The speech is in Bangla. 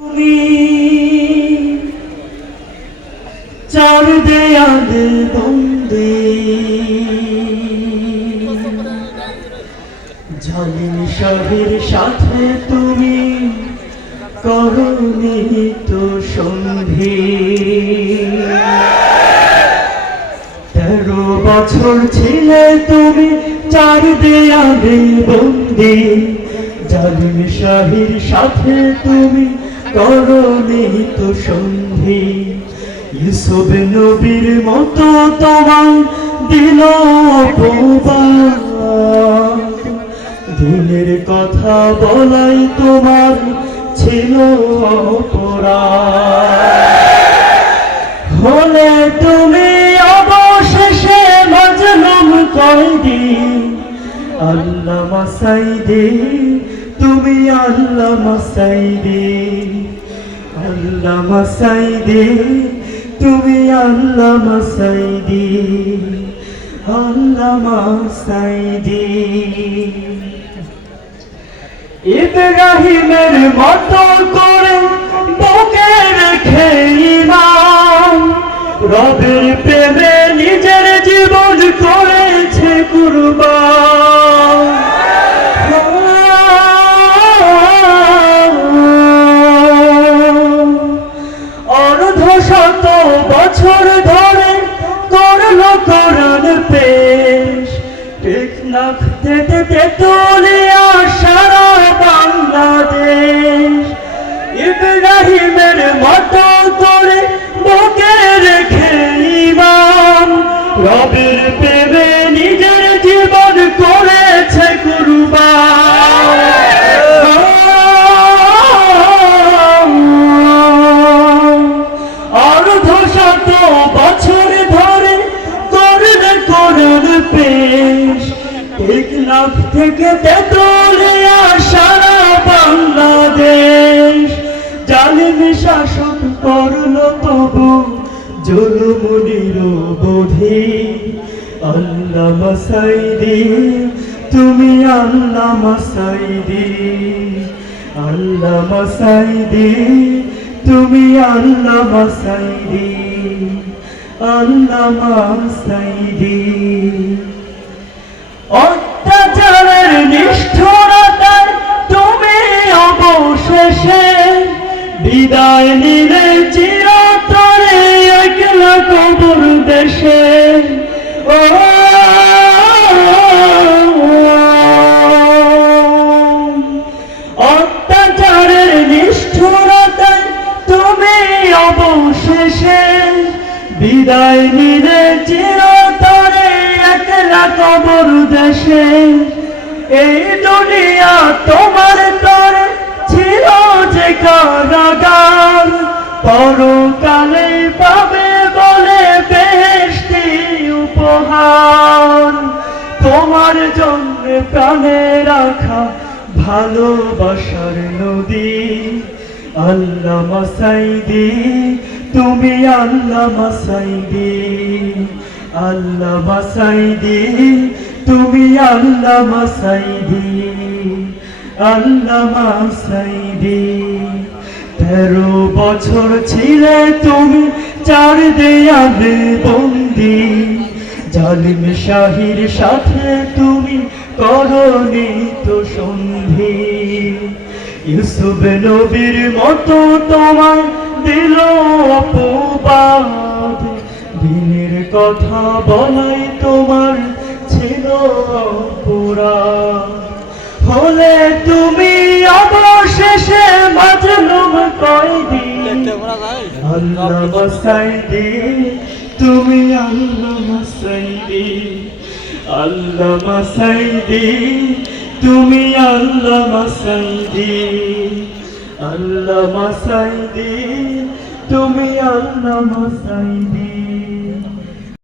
তুমি চার দেয়ালে বন্দি। জালিম শাহের সাথে তুমি করনি তো সন্ধি। তেরো বছর ছিলে তুমি চার দেয়ালে বন্দি। জালিম শাহির সাথে তুমি করনি তো সন্ধি। ইউসুফ নবীর মতো তোমার দিল দিনের কথা বলাই তোমার ছিল অপরাধ। হলে তুমি অবশেষে মজলুম কয়দি আল্লাহ মাসাইদি তুমি আল্লাহ মাসাইদি আল্লাহ মাসাইদি তুমি আল্লাহ মাসাইদি আল্লাহ মাসাইদি ইব্রাহিমের মতো করে বুকে রেখে ইমাম, রবের প্রেমে নিজের জীবন করেছে কুরবান। তেতুলিয়া সারা বাংলাদেশ। ইব্রাহিমের মতো করে বুকে রেখে ইমাম রবির প্রেমে নিজের এক লাখ থেকে তেতুলিয়া সারা বাংলাদেশ। জালিম শাসন করল তবু জুলুমনির বোধে। আল্লাহ মাসাইদি, তুমি আল্লাহ মাসাইদি। আল্লাহ মাসাইদি, তুমি আল্লাহ মাসাইদি। আল্লাহ মাসাইদি। অত্যাচারের নিষ্ঠুরতায় তুমি অবশেষে বিদায় নিলে চিরতরে একলা কবর দেশে। ও, অত্যাচারের তুমি অবশেষে বিদায় নিলে কবর দেশে, এই দুনিয়া তোমার তরে ছিল যে কারাগার। পরকালে পাবে বলে বেশটি উপহার। তোমার জন্য প্রাণে রাখা ভালোবাসার নদী। আল্লাহ মাসাইদি তুমি আল্লাহ মাসাইদি আল্লাহ মাসাইদি তুমি আল্লাহ মাসাইদি আল্লাহ মাসাইদি তেরো বছর ছিলে তুমি চার দেয়ালে বন্দি। জালিম শাহির সাথে তুমি করনি তো সন্ধি। ইউসুফ নবীর মতো তোমার দিল অপবাদ। দিনের কথা বলাই তোমার ছিল অপরাধ হলে তুমি অবশেষে মাজলুম কয়দি আল্লাহ মাসাইদি তুমি আল্লাহ মাসাইদি আল্লাহ মাসাইদি তুমি আল্লাহ মাসাইদি আল্লাহ মাসাইদি তুমি আল্লাহ মাসাইদি